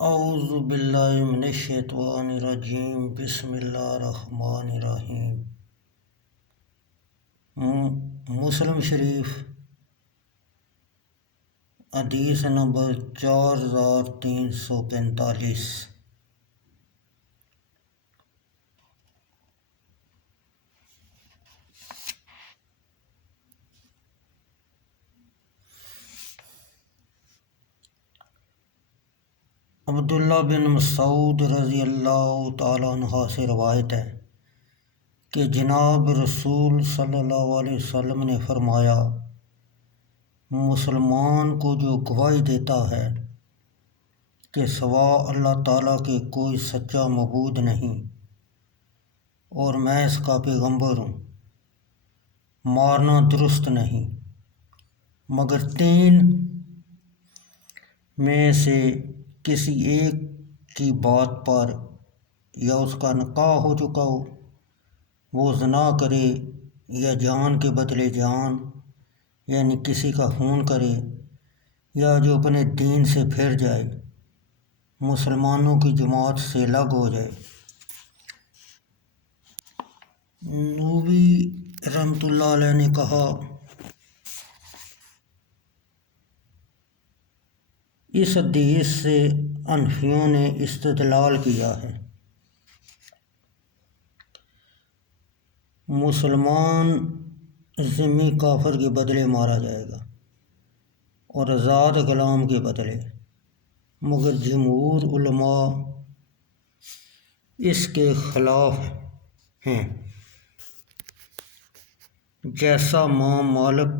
اعوذ باللہ من الشیطان الرجیم بسم اللہ الرحمن الرحیم۔ مسلم شریف حدیث نمبر 4345۔ عبداللہ بن مسعود رضی اللہ تعالیٰ عنہ سے روایت ہے کہ جناب رسول صلی اللہ علیہ وسلم نے فرمایا، مسلمان کو جو گواہی دیتا ہے کہ سوا اللہ تعالیٰ کے کوئی سچا معبود نہیں اور میں اس کا پیغمبر ہوں، مارنا درست نہیں مگر تین میں سے کسی ایک کی بات پر یا اس کا نکاح ہو چکا ہو، وہ زنا کرے یا جان کے بدلے جان یعنی کسی کا خون کرے، یا جو اپنے دین سے پھر جائے، مسلمانوں کی جماعت سے الگ ہو جائے۔ نووی رحمۃ اللہ علیہ نے کہا، اس حدیث سے حنفیوں نے استدلال کیا ہے مسلمان ذمہ کافر کے بدلے مارا جائے گا اور آزاد غلام کے بدلے، مگر جمہور علماء اس کے خلاف ہیں، جیسا امام مالک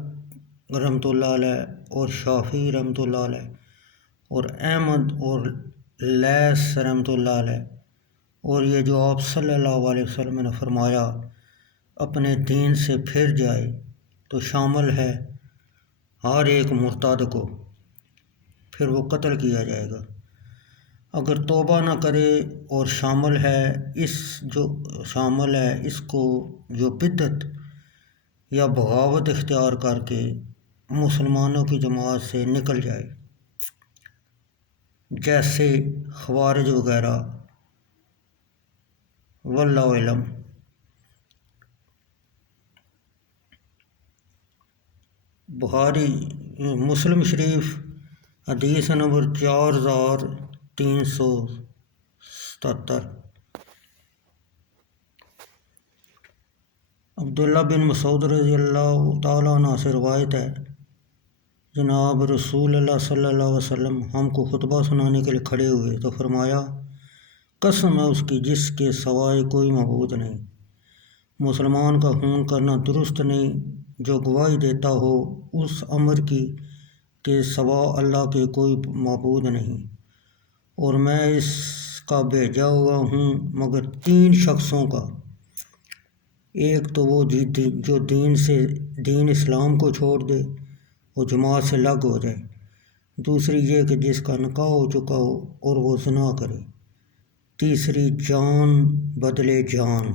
رحمۃ اللہ علیہ اور شافعی رحمۃ اللہ علیہ اور احمد اور لیث رحمۃ اللہ علیہ، اور یہ جو آپ صلی اللہ علیہ وسلم نے فرمایا اپنے دین سے پھر جائے تو شامل ہے ہر ایک مرتد کو، پھر وہ قتل کیا جائے گا۔ اگر توبہ نہ کرے اور شامل ہے اس کو جو بدعت یا بغاوت اختیار کر کے مسلمانوں کی جماعت سے نکل جائے، جیسے خوارج وغیرہ، واللہ علم۔ مسلم شریف حدیث نمبر 4377۔ عبداللہ بن مسعود رضی اللہ تعالیٰ عنہ سے روایت ہے، جناب رسول اللہ صلی اللہ علیہ وسلم ہم کو خطبہ سنانے کے لیے کھڑے ہوئے تو فرمایا، قسم ہے اس کی جس کے سوائے کوئی معبود نہیں، مسلمان کا خون کرنا درست نہیں جو گواہی دیتا ہو اس امر کی کہ سوا اللہ کے کوئی معبود نہیں اور میں اس کا بھیجا ہوا ہوں مگر تین شخصوں کا، ایک تو وہ جو دین اسلام کو چھوڑ دے وہ جماعت سے الگ ہو جائے، دوسری یہ کہ جس کا نکاح ہو چکا ہو اور وہ زنا کرے، تیسری جان بدلے جان۔